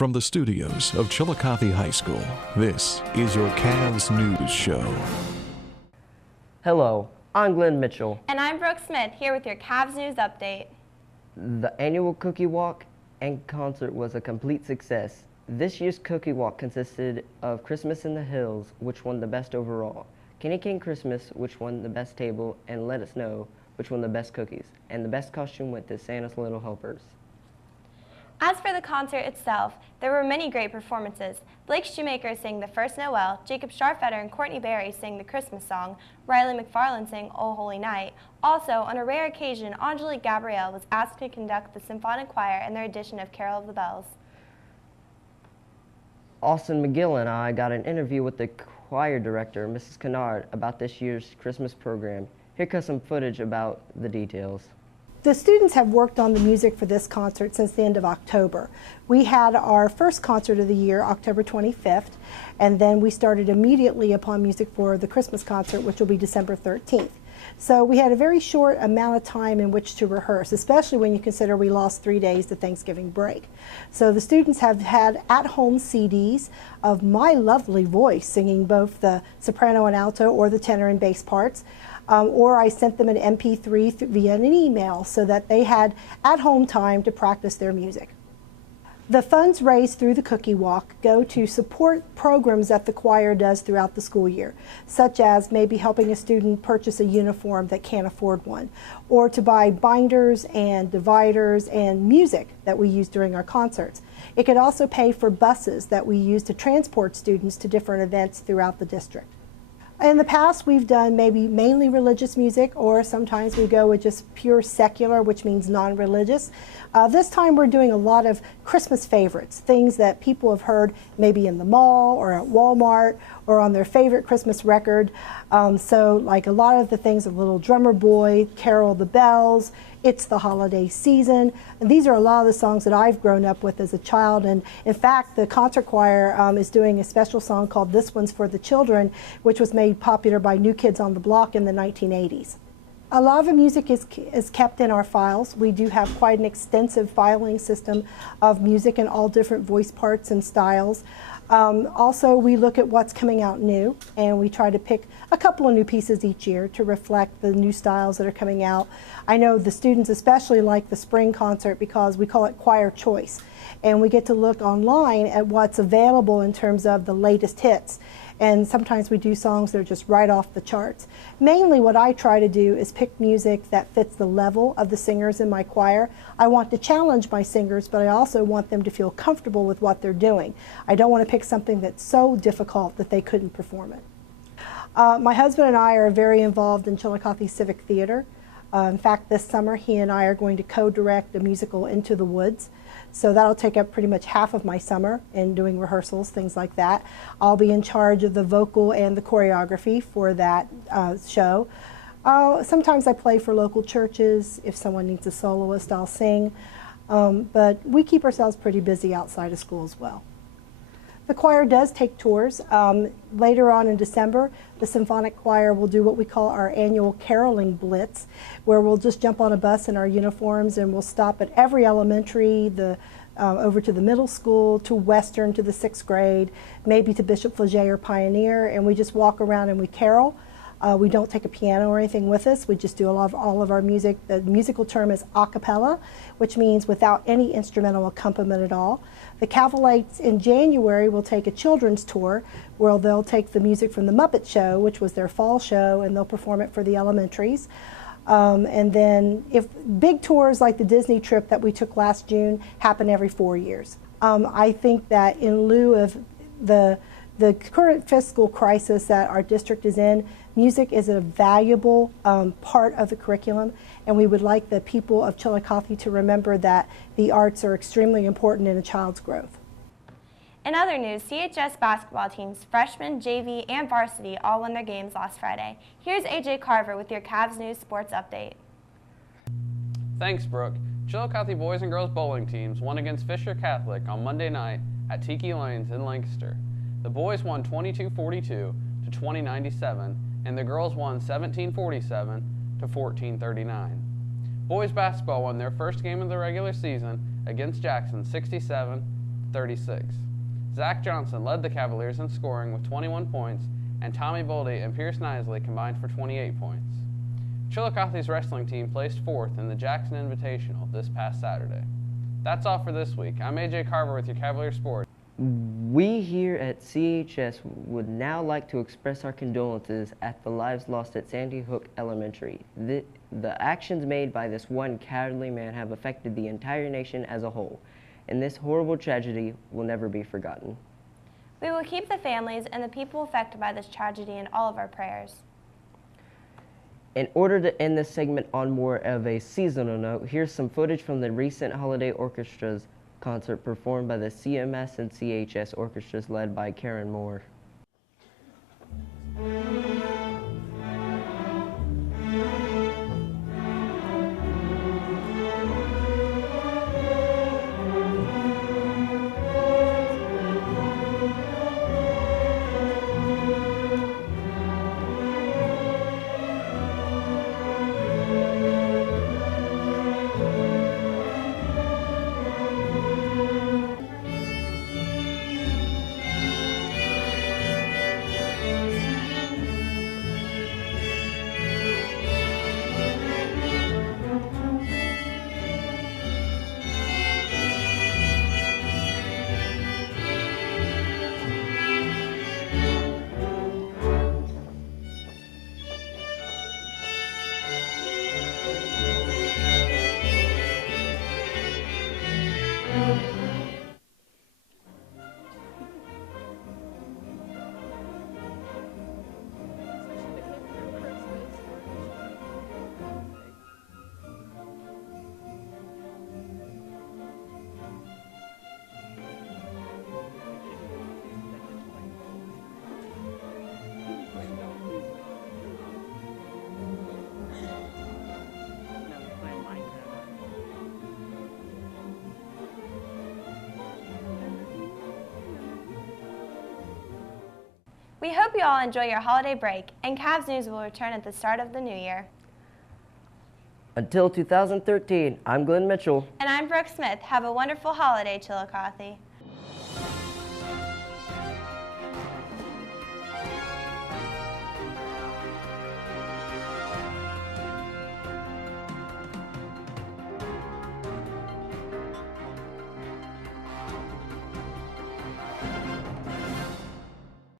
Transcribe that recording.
From the studios of Chillicothe High School, this is your CAVS News Show. Hello, I'm Glenn Mitchell. And I'm Brooke Smith, here with your CAVS News Update. The annual Cookie Walk and concert was a complete success. This year's Cookie Walk consisted of Christmas in the Hills, which won the best overall, Kenny King Christmas, which won the best table, and Let Us Know, which won the best cookies, and the best costume went to Santa's Little Helpers. As for the concert itself, there were many great performances. Blake Shoemaker sang The First Noel, Jacob Starfetter and Courtney Barry sang the Christmas song, Riley McFarland sang O Holy Night. Also, on a rare occasion, Angelique Gabrielle was asked to conduct the symphonic choir in their edition of Carol of the Bells. Austin McGill and I got an interview with the choir director, Mrs. Kennard, about this year's Christmas program. Here comes some footage about the details. The students have worked on the music for this concert since the end of October. We had our first concert of the year, October 25th, and then we started immediately upon music for the Christmas concert, which will be December 13th. So we had a very short amount of time in which to rehearse, especially when you consider we lost 3 days to Thanksgiving break. So the students have had at-home CDs of my lovely voice singing both the soprano and alto or the tenor and bass parts. Or I sent them an MP3 via an email so that they had at-home time to practice their music. The funds raised through the Cookie Walk go to support programs that the choir does throughout the school year, such as maybe helping a student purchase a uniform that can't afford one, or to buy binders and dividers and music that we use during our concerts. It could also pay for buses that we use to transport students to different events throughout the district. In the past, we've done maybe mainly religious music, or sometimes we go with just pure secular, which means non-religious. This time we're doing a lot of Christmas favorites, things that people have heard maybe in the mall or at Walmart or on their favorite Christmas record. So like a lot of the things of Little Drummer Boy, Carol of the Bells, It's the Holiday Season. And these are a lot of the songs that I've grown up with as a child. And in fact, the concert choir is doing a special song called This One's for the Children, which was made popular by New Kids on the Block in the 1980s. A lot of the music is kept in our files. We do have quite an extensive filing system of music in all different voice parts and styles. Also, we look at what's coming out new, and we try to pick a couple of new pieces each year to reflect the new styles that are coming out. I know the students especially like the spring concert because we call it choir choice, and we get to look online at what's available in terms of the latest hits. And sometimes we do songs that are just right off the charts. Mainly what I try to do is pick music that fits the level of the singers in my choir. I want to challenge my singers, but I also want them to feel comfortable with what they're doing. I don't want to pick something that's so difficult that they couldn't perform it. My husband and I are very involved in Chillicothe Civic Theater. In fact, this summer he and I are going to co-direct a musical, Into the Woods. So that'll take up pretty much half of my summer in doing rehearsals, things like that. I'll be in charge of the vocal and the choreography for that show. Sometimes I play for local churches. If someone needs a soloist, I'll sing. But we keep ourselves pretty busy outside of school as well. The choir does take tours. Later on in December, the symphonic choir will do what we call our annual caroling blitz, where we'll just jump on a bus in our uniforms and we'll stop at every elementary, over to the middle school, to Western, to the 6th grade, maybe to Bishop Fleget or Pioneer, and we just walk around and we carol. We don't take a piano or anything with us. We just do all of our music. The musical term is a cappella, which means without any instrumental accompaniment at all. The Cavalites in January will take a children's tour where they'll take the music from the Muppet Show, which was their fall show, and they'll perform it for the elementaries. And then if big tours like the Disney trip that we took last June happen every 4 years. I think that in lieu of the current fiscal crisis that our district is in, music is a valuable part of the curriculum, and we would like the people of Chillicothe to remember that the arts are extremely important in a child's growth. In other news, CHS basketball teams, freshmen, JV, and varsity all won their games last Friday. Here's AJ Carver with your CAVS News Sports Update. Thanks, Brooke. Chillicothe boys and girls bowling teams won against Fisher Catholic on Monday night at Tiki Lanes in Lancaster. The boys won 22-42 to 20-97, and the girls won 17-47 to 14-39. Boys basketball won their first game of the regular season against Jackson 67 36. Zach Johnson led the Cavaliers in scoring with 21 points, and Tommy Boldy and Pierce Nisley combined for 28 points. Chillicothe's wrestling team placed 4th in the Jackson Invitational this past Saturday. That's all for this week. I'm AJ Carver with your Cavalier Sports. We here at CHS would now like to express our condolences at the lives lost at Sandy Hook Elementary. The actions made by this one cowardly man have affected the entire nation as a whole, and this horrible tragedy will never be forgotten. We will keep the families and the people affected by this tragedy in all of our prayers. In order to end this segment on more of a seasonal note, here's some footage from the recent Holiday Orchestra's concert performed by the CMS and CHS orchestras led by Karen Moore. We hope you all enjoy your holiday break, and CAVS News will return at the start of the new year. Until 2013, I'm Glenn Mitchell. And I'm Brooke Smith. Have a wonderful holiday, Chillicothe.